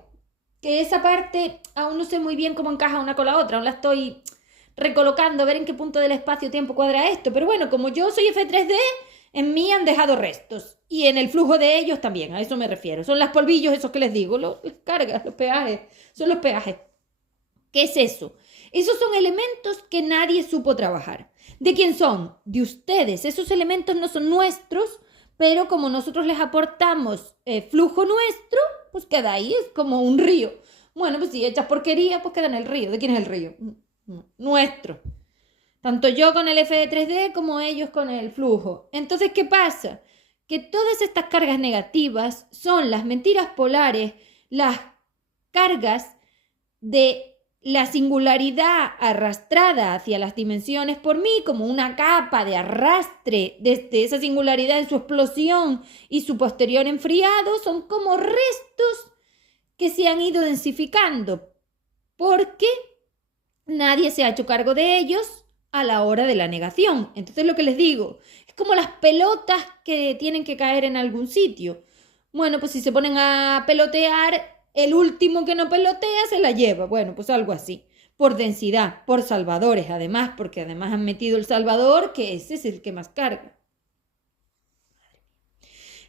Que esa parte aún no sé muy bien cómo encaja una con la otra. Aún la estoy recolocando, a ver en qué punto del espacio-tiempo cuadra esto. Pero bueno, como yo soy F3D, en mí han dejado restos. Y en el flujo de ellos también, a eso me refiero. Son los polvillos esos que les digo, las cargas, los peajes. Son los peajes. ¿Qué es eso? Esos son elementos que nadie supo trabajar. ¿De quién son? De ustedes. Esos elementos no son nuestros, pero como nosotros les aportamos flujo nuestro, pues queda ahí, es como un río. Bueno, pues si echas porquería, pues queda en el río. ¿De quién es el río? Nuestro. Tanto yo con el F3D como ellos con el flujo. Entonces, ¿qué pasa? Que todas estas cargas negativas son las mentiras polares, las cargas de la singularidad arrastrada hacia las dimensiones por mí como una capa de arrastre desde esa singularidad en su explosión y su posterior enfriado, son como restos que se han ido densificando porque nadie se ha hecho cargo de ellos a la hora de la negación. Entonces lo que les digo, es como las pelotas que tienen que caer en algún sitio. Bueno, pues si se ponen a pelotear, el último que no pelotea se la lleva. Bueno, pues algo así. Por densidad, por salvadores, además, porque además han metido el salvador, que ese es el que más carga.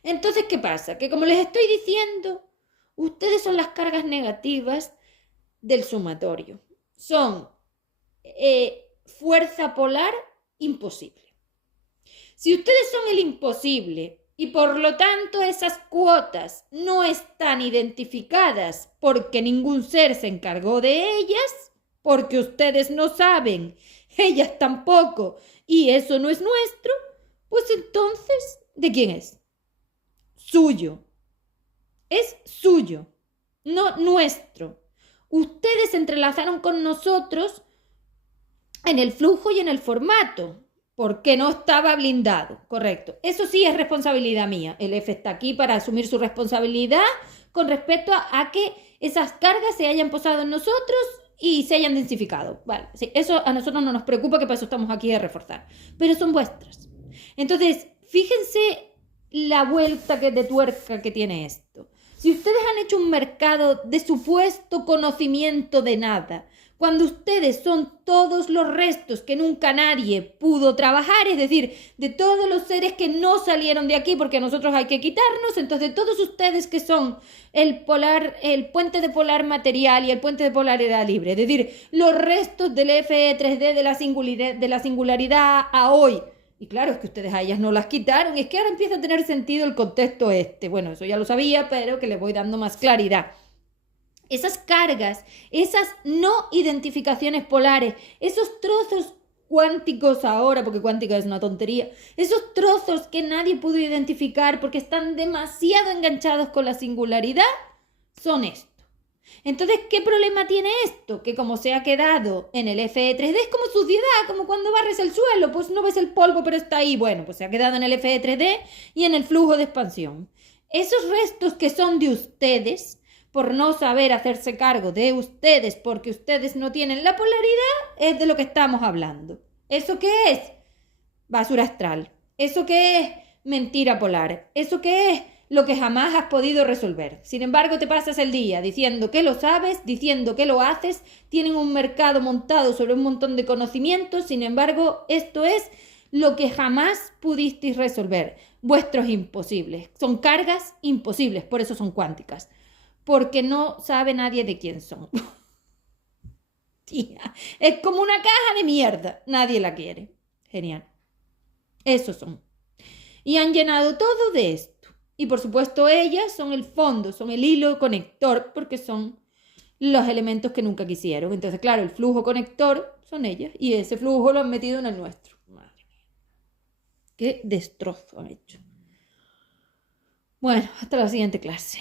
Entonces, ¿qué pasa? Que como les estoy diciendo, ustedes son las cargas negativas del sumatorio. Son fuerza polar imposible. Si ustedes son el imposible y por lo tanto esas cuotas no están identificadas porque ningún ser se encargó de ellas, porque ustedes no saben, ellas tampoco, y eso no es nuestro, pues entonces, ¿de quién es? Suyo. Es suyo, no nuestro. Ustedes se entrelazaron con nosotros en el flujo y en el formato, porque no estaba blindado, correcto. Eso sí es responsabilidad mía. El F está aquí para asumir su responsabilidad con respecto a que esas cargas se hayan posado en nosotros y se hayan densificado. Vale, sí, eso a nosotros no nos preocupa, que para eso estamos aquí a reforzar. Pero son vuestras. Entonces, fíjense la vuelta de tuerca que tiene esto. Si ustedes han hecho un mercado de supuesto conocimiento de nada, Cuando ustedes son todos los restos que nunca nadie pudo trabajar, es decir, de todos los seres que no salieron de aquí porque a nosotros hay que quitarnos, entonces de todos ustedes que son el puente de polar material y el puente de polaridad libre, es decir, los restos del FE3D de la singularidad a hoy. Y claro, es que ustedes a ellas no las quitaron, es que ahora empieza a tener sentido el contexto este. Bueno, eso ya lo sabía, pero que les voy dando más claridad. Esas cargas, esas no identificaciones polares, esos trozos cuánticos ahora, porque cuántica es una tontería, esos trozos que nadie pudo identificar porque están demasiado enganchados con la singularidad, son esto. Entonces, ¿qué problema tiene esto? Que como se ha quedado en el FE3D, es como suciedad, como cuando barres el suelo, pues no ves el polvo, pero está ahí. Bueno, pues se ha quedado en el FE3D y en el flujo de expansión. Esos restos que son de ustedes, por no saber hacerse cargo de ustedes, porque ustedes no tienen la polaridad, es de lo que estamos hablando. ¿Eso qué es? Basura astral. ¿Eso qué es? Mentira polar. ¿Eso qué es? Lo que jamás has podido resolver. Sin embargo, te pasas el día diciendo que lo sabes, diciendo que lo haces, tienen un mercado montado sobre un montón de conocimientos, sin embargo, esto es lo que jamás pudisteis resolver. Vuestros imposibles. Son cargas imposibles, por eso son cuánticas. Porque no sabe nadie de quién son. Tía, es como una caja de mierda. Nadie la quiere. Genial. Esos son. Y han llenado todo de esto. Y por supuesto ellas son el fondo, son el hilo conector, porque son los elementos que nunca quisieron. Entonces, claro, el flujo conector son ellas. Y ese flujo lo han metido en el nuestro. Madre mía. Qué destrozo han hecho. Bueno, hasta la siguiente clase.